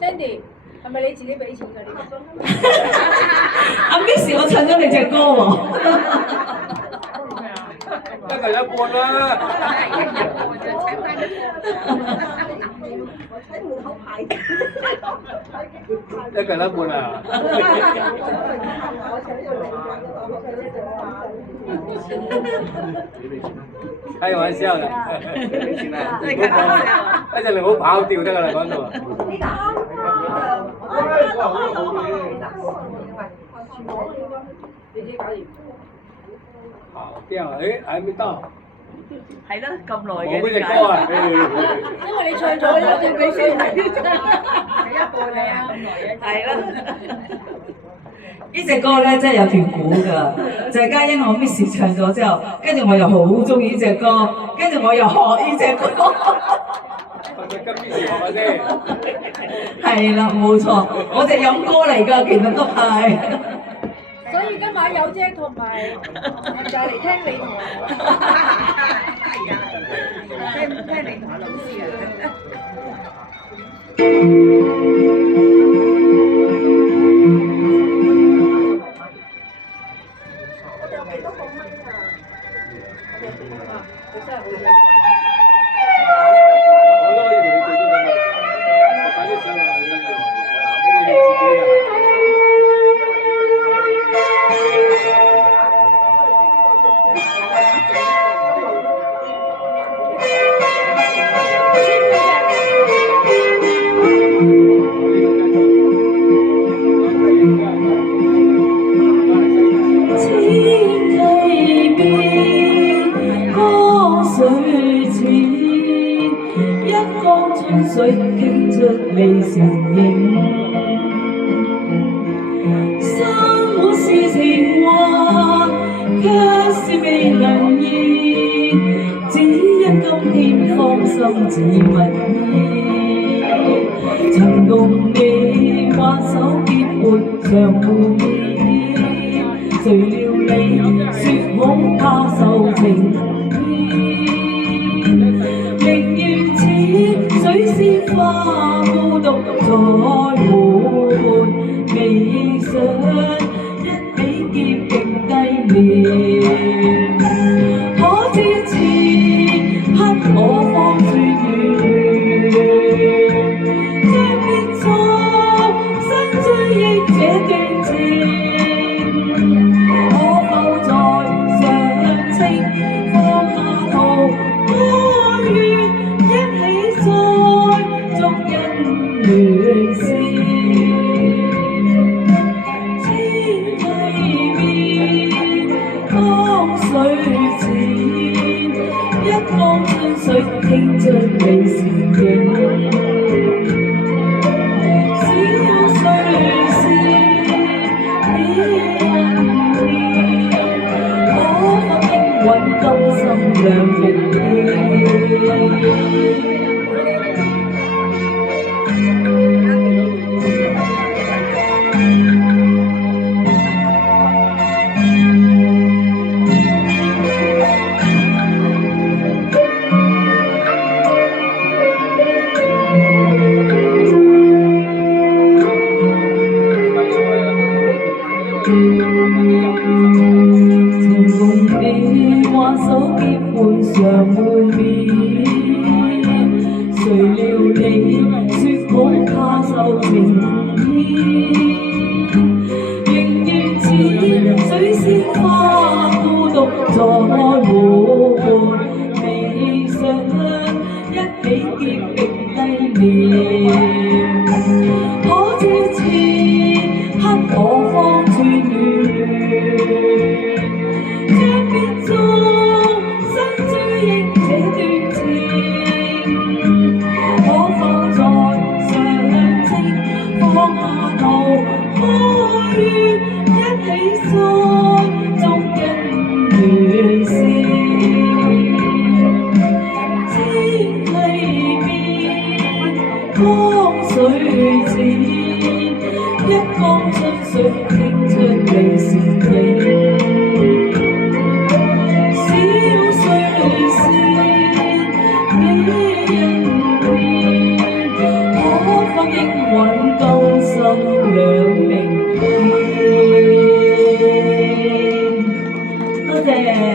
Sandy，係咪你自己俾錢㗎呢個？阿 Miss， 我唱咗你隻歌喎。一個人一半啦。一個人一半啊！開玩笑的，一陣你唔好跑掉得㗎啦，講到。跑掉，誒，還沒到。係咯，咁耐嘅。我嗰隻歌啊，因為你唱咗呢個俾先係一個你啊，係啦。呢隻歌咧真係有段故㗎，就係嘉欣我 Miss 唱咗之後，跟住我又好中意呢隻歌，跟住我又學呢隻歌。跟 Miss 學嘅啫。係啦，冇錯，我隻飲歌嚟㗎，其實都係。所以今晚有姐同埋就嚟聽你同係啊，聽你同阿老師啊。水傾出你倩影，生活是情話，卻是未能言，只因今天芳心似蜜意。曾共你挽手結伴長互勉，誰料你說好怕受情意。水仙花孤獨在換，未想一起結並低眠。可知此刻我方寸遠，將別作新追憶這段情，可否再上清放下圖哀怨，一起再足印聯線，千溪邊江水淺，一江春水傾出你倩影。小水仙惹人憐，可否應允今生兩平天？曾共你挽手結伴常會面，誰料你說好怕受情意。仍如此水仙花孤獨在換，未想一起結並低眠。可知此刻我方寸遠，將別作新追憶這段情，可否再上清放下圖哀怨，一起再足印聯線。千溪邊江水淺，一江春水傾出你倩影。小水仙惹人應允今生兩命牽。多謝。